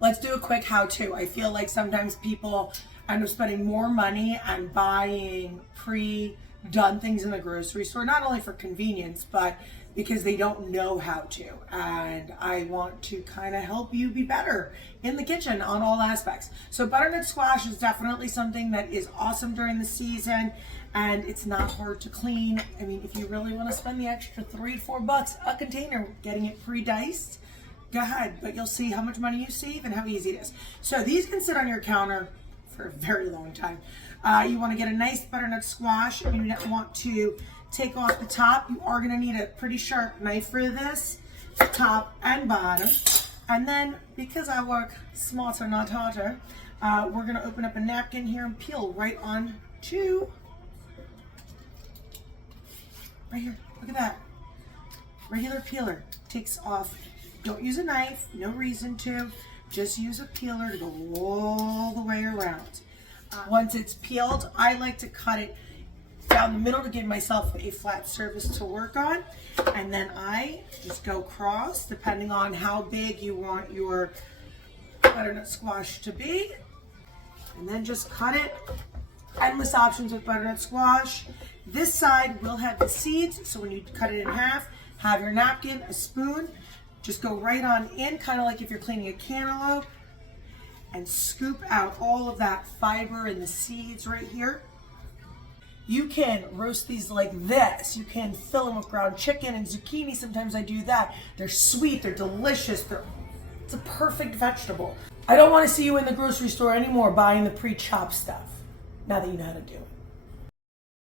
let's do a quick how-to. I feel like sometimes people end up spending more money on buying pre-done things in the grocery store, not only for convenience, but because they don't know how to. And I want to kind of help you be better in the kitchen on all aspects. So butternut squash is definitely something that is awesome during the season, and it's not hard to clean. I mean, if you really want to spend the extra $3-4 a container getting it pre-diced, go ahead, but you'll see how much money you save and how easy it is. So these can sit on your counter for a very long time. You want to get a nice butternut squash, and you want to take off the top. You are going to need a pretty sharp knife for this, top and bottom. And then, because I work smarter, not harder, we're going to open up a napkin here and peel right on to, right here, look at that. Regular peeler takes off. Don't use a knife, no reason to. Just use a peeler to go all the way around. Once it's peeled, I like to cut it down the middle to give myself a flat surface to work on. And then I just go across, depending on how big you want your butternut squash to be. And then just cut it. Endless options with butternut squash. This side will have the seeds, so when you cut it in half, have your napkin, a spoon, just go right on in, kind of like if you're cleaning a cantaloupe, and scoop out all of that fiber and the seeds right here. You can roast these like this. You can fill them with ground chicken and zucchini. Sometimes I do that. They're sweet, they're delicious, it's a perfect vegetable. I don't want to see you in the grocery store anymore buying the pre-chopped stuff, now that you know how to do it.